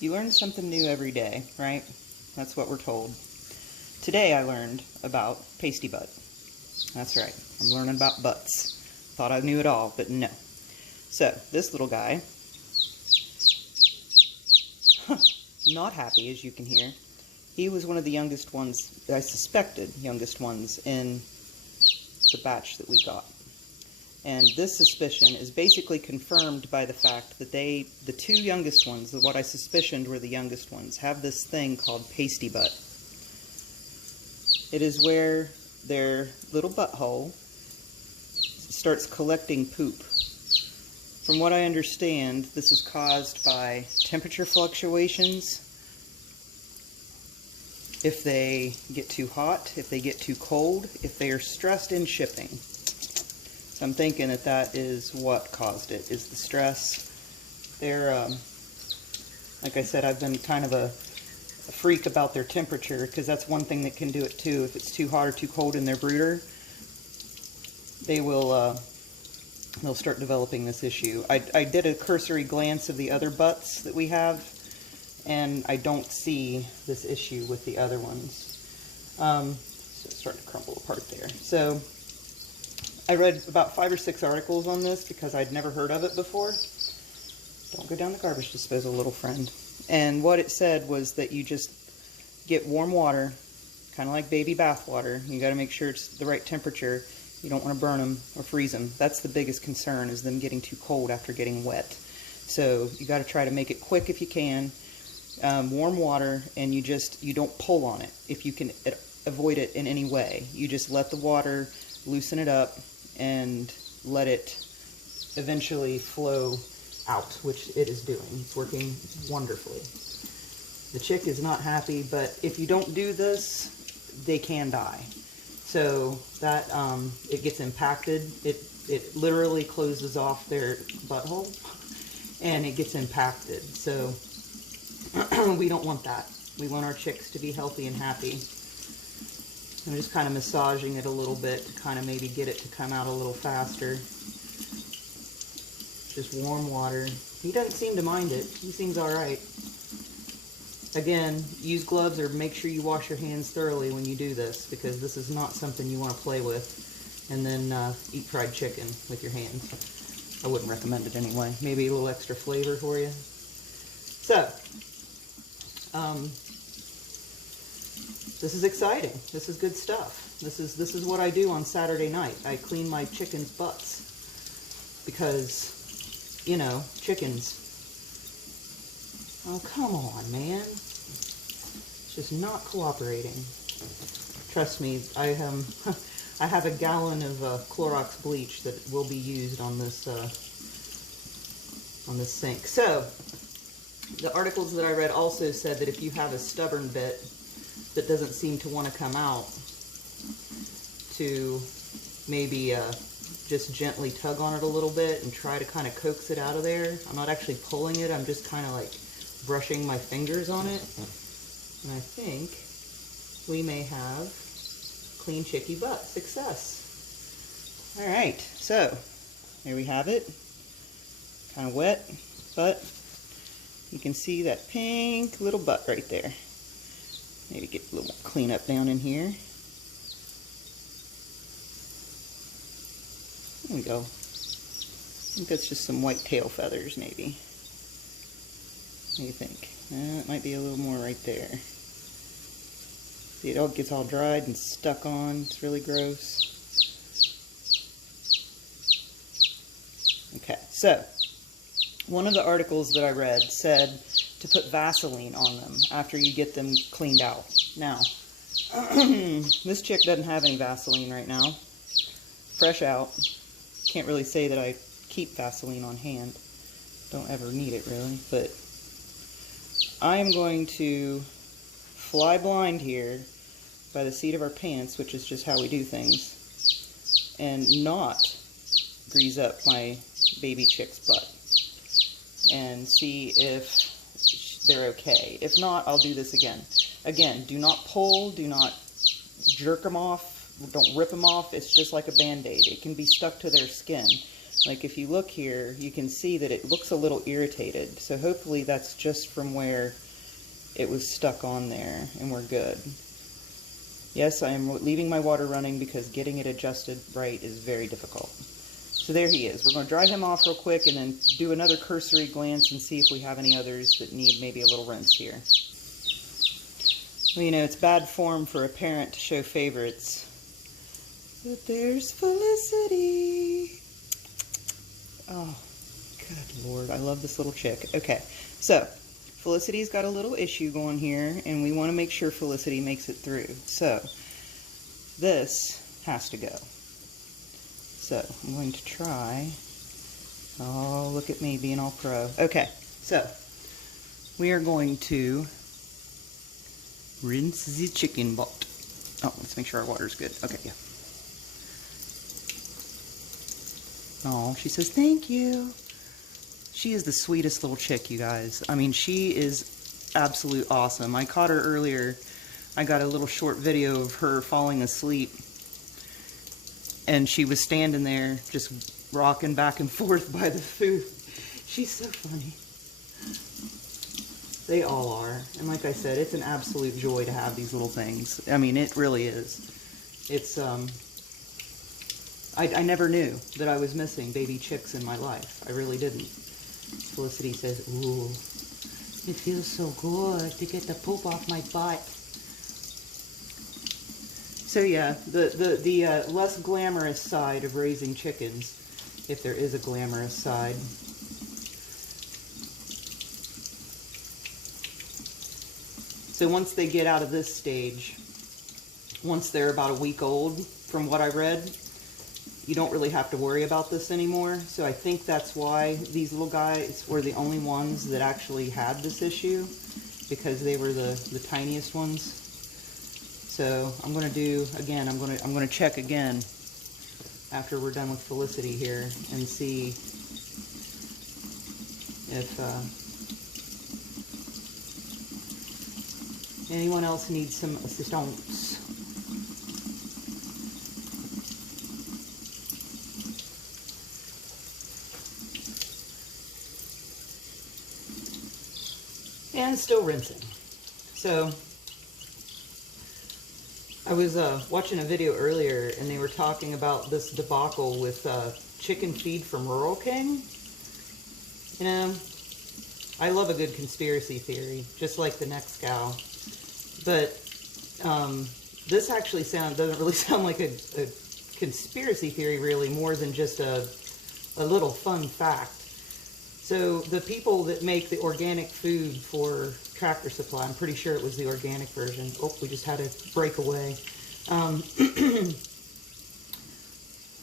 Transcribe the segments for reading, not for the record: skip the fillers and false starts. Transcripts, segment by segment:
You learn something new every day, right? That's what we're told. Today I learned about pasty butt. That's right, I'm learning about butts. Thought I knew it all, but no. So, this little guy, not happy as you can hear. He was one of the youngest ones, I suspected youngest ones in the batch that we got. And this suspicion is basically confirmed by the fact that the two youngest ones, what I suspicioned were the youngest ones, have this thing called pasty butt. It is where their little butthole starts collecting poop. From what I understand, this is caused by temperature fluctuations. If they get too hot, if they get too cold, if they are stressed in shipping. So I'm thinking that that is what caused it, is the stress. They're, like I said, I've been kind of a freak about their temperature, because that's one thing that can do it too. If it's too hot or too cold in their brooder, they will, they'll start developing this issue. I did a cursory glance of the other butts that we have, and I don't see this issue with the other ones. So it's starting to crumble apart there. So I read about 5 or 6 articles on this because I'd never heard of it before. Don't go down the garbage disposal, little friend. And what it said was that you just get warm water, kind of like baby bath water. You got to make sure it's the right temperature. You don't want to burn them or freeze them. That's the biggest concern, is them getting too cold after getting wet. So you got to try to make it quick if you can. Warm water, and you don't pull on it if you can avoid it in any way. You just let the water loosen it up and let it eventually flow out, which it is doing. It's working wonderfully. The chick is not happy, but if you don't do this, they can die. So that it gets impacted. It literally closes off their butthole, and it gets impacted. So we don't want that. We want our chicks to be healthy and happy. I'm just kind of massaging it a little bit to kind of maybe get it to come out a little faster. Just warm water. He doesn't seem to mind it. He seems alright. Again, use gloves or make sure you wash your hands thoroughly when you do this, because this is not something you want to play with and then eat fried chicken with your hands. I wouldn't recommend it anyway. Maybe a little extra flavor for you. So, this is exciting. This is good stuff. This is what I do on Saturday night. I clean my chickens' butts because, you know, chickens. Oh, come on, man. It's just not cooperating. Trust me, I have a gallon of Clorox bleach that will be used on this sink. So, the articles that I read also said that if you have a stubborn bit that doesn't seem to want to come out, to maybe just gently tug on it a little bit and try to kind of coax it out of there. I'm not actually pulling it, I'm just kind of like brushing my fingers on it. And I think we may have clean chickie butt success. Alright, so there we have it. Kind of wet, but you can see that pink little butt right there. Maybe get a little cleanup down in here. There we go. I think that's just some white tail feathers, maybe. What do you think? It might be a little more right there. See, it all gets all dried and stuck on. It's really gross. Okay, so one of the articles that I read said to put Vaseline on them after you get them cleaned out. Now, this chick doesn't have any Vaseline right now. Fresh out. Can't really say that I keep Vaseline on hand. Don't ever need it, really. But I am going to fly blind here by the seat of our pants, which is just how we do things, and not grease up my baby chick's butt and see if they're okay. If not, I'll do this again. Again, do not pull, do not jerk them off, don't rip them off. It's just like a band-aid. It can be stuck to their skin. Like if you look here, you can see that it looks a little irritated. So hopefully that's just from where it was stuck on there, and we're good. Yes, I am leaving my water running because getting it adjusted right is very difficult. So there he is. We're going to dry him off real quick and then do another cursory glance and see if we have any others that need maybe a little rinse here. Well, you know, it's bad form for a parent to show favorites. But there's Felicity. Oh, good Lord. I love this little chick. Okay, so Felicity's got a little issue going here, and we want to make sure Felicity makes it through. So this has to go. So I'm going to try. Oh, look at me being all pro. Okay, so we are going to rinse the chicken butt. Oh, let's make sure our water's good. Okay, yeah. Oh, she says thank you. She is the sweetest little chick, you guys. I mean, she is absolute awesome. I caught her earlier. I got a little short video of her falling asleep. And she was standing there just rocking back and forth by the food. She's so funny. They all are. And like I said, it's an absolute joy to have these little things. I mean, it really is. It's, I never knew that I was missing baby chicks in my life. I really didn't. Felicity says, ooh, it feels so good to get the poop off my butt. So yeah, the less glamorous side of raising chickens, if there is a glamorous side. So once they get out of this stage, once they're about a week old, from what I read, you don't really have to worry about this anymore. So I think that's why these little guys were the only ones that actually had this issue, because they were the tiniest ones. So I'm going to do, again, I'm going to check again after we're done with Felicity here and see if anyone else needs some assistance. And still rinsing. So I was watching a video earlier, and they were talking about this debacle with chicken feed from Rural King. You know, I love a good conspiracy theory, just like the next gal. But this actually doesn't really sound like a conspiracy theory, really, more than just a little fun fact. So the people that make the organic food for Tractor Supply, I'm pretty sure it was the organic version. Oh, we just had a breakaway.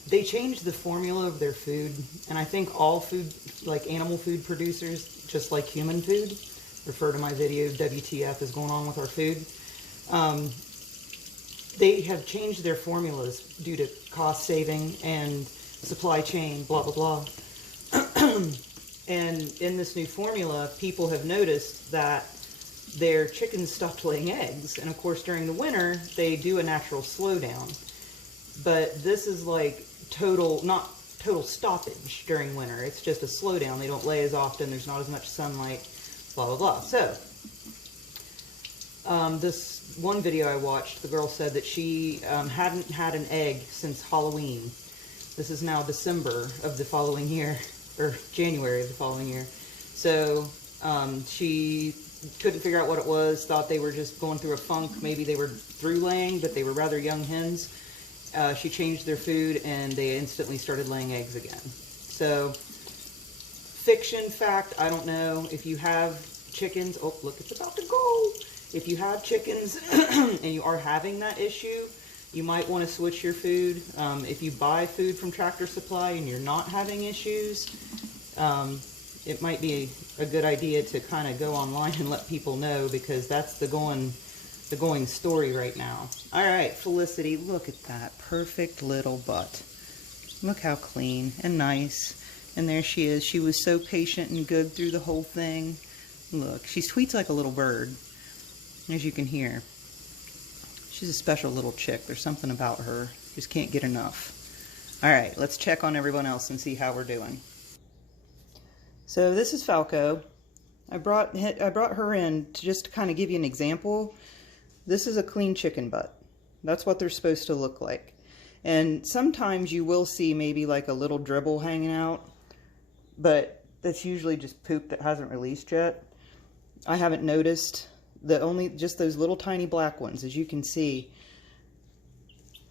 They changed the formula of their food, and I think all food, like animal food producers, just like human food, refer to my video, WTF is going on with our food. They have changed their formulas due to cost saving and supply chain, blah, blah, blah. And in this new formula, people have noticed that their chickens stopped laying eggs. And of course, during the winter, they do a natural slowdown. But this is like not total stoppage during winter. It's just a slowdown. They don't lay as often. There's not as much sunlight, blah, blah, blah. So, this one video I watched, the girl said that she hadn't had an egg since Halloween. This is now December of the following year. Or January of the following year. So she couldn't figure out what it was, thought they were just going through a funk. Maybe they were through laying, but they were rather young hens. She changed their food, and they instantly started laying eggs again. So, fiction, fact, I don't know. If you have chickens, oh, look, it's about to go. If you have chickens and you are having that issue, you might want to switch your food. If you buy food from Tractor Supply and you're not having issues, it might be a good idea to kind of go online and let people know, because that's the going story right now. All right, Felicity, look at that perfect little butt. Look how clean and nice. And there she is. She was so patient and good through the whole thing. Look, she tweets like a little bird, as you can hear. She's a special little chick. There's something about her. Just can't get enough. All right, let's check on everyone else and see how we're doing. So this is Falco. I brought her in to just kind of give you an example. This is a clean chicken butt. That's what they're supposed to look like. And sometimes you will see maybe like a little dribble hanging out, but that's usually just poop that hasn't released yet. I haven't noticed. Just those little tiny black ones. As you can see,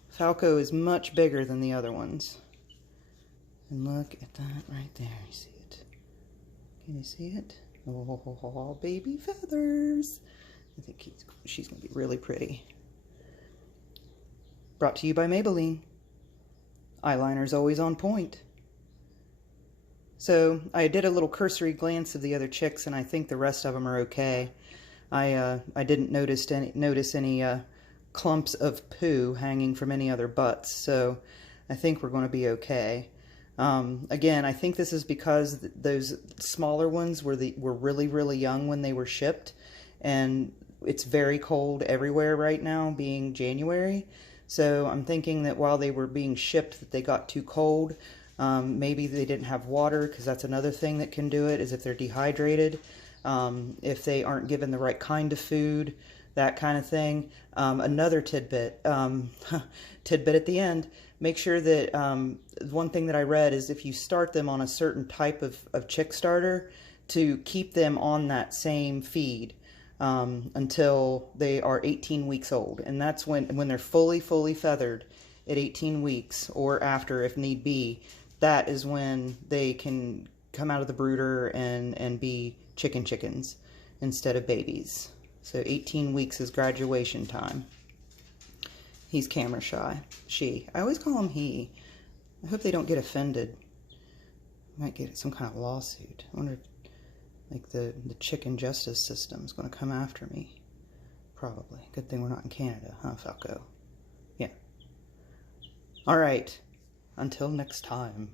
Falco is much bigger than the other ones. And look at that right there. You see it? Can you see it? Oh, baby feathers. I think she's going to be really pretty. Brought to you by Maybelline. Eyeliner's always on point. So I did a little cursory glance of the other chicks, and I think the rest of them are okay. I didn't notice any clumps of poo hanging from any other butts, so I think we're going to be okay. Again, I think this is because those smaller ones were really, really young when they were shipped, and it's very cold everywhere right now, being January. So I'm thinking that while they were being shipped, that they got too cold. Maybe they didn't have water, because that's another thing that can do it, is if they're dehydrated, if they aren't given the right kind of food, that kind of thing. Another tidbit at the end, make sure that one thing that I read is if you start them on a certain type of chick starter, to keep them on that same feed until they are 18 weeks old. And that's when they're fully feathered at 18 weeks or after, if need be, that is when they can come out of the brooder and be chickens instead of babies. So 18 weeks is graduation time. He's camera shy. She. I always call him he. I hope they don't get offended. Might get some kind of lawsuit. I wonder if, like, the chicken justice system is going to come after me. Probably. Good thing we're not in Canada, huh, Falco? Yeah. All right. Until next time.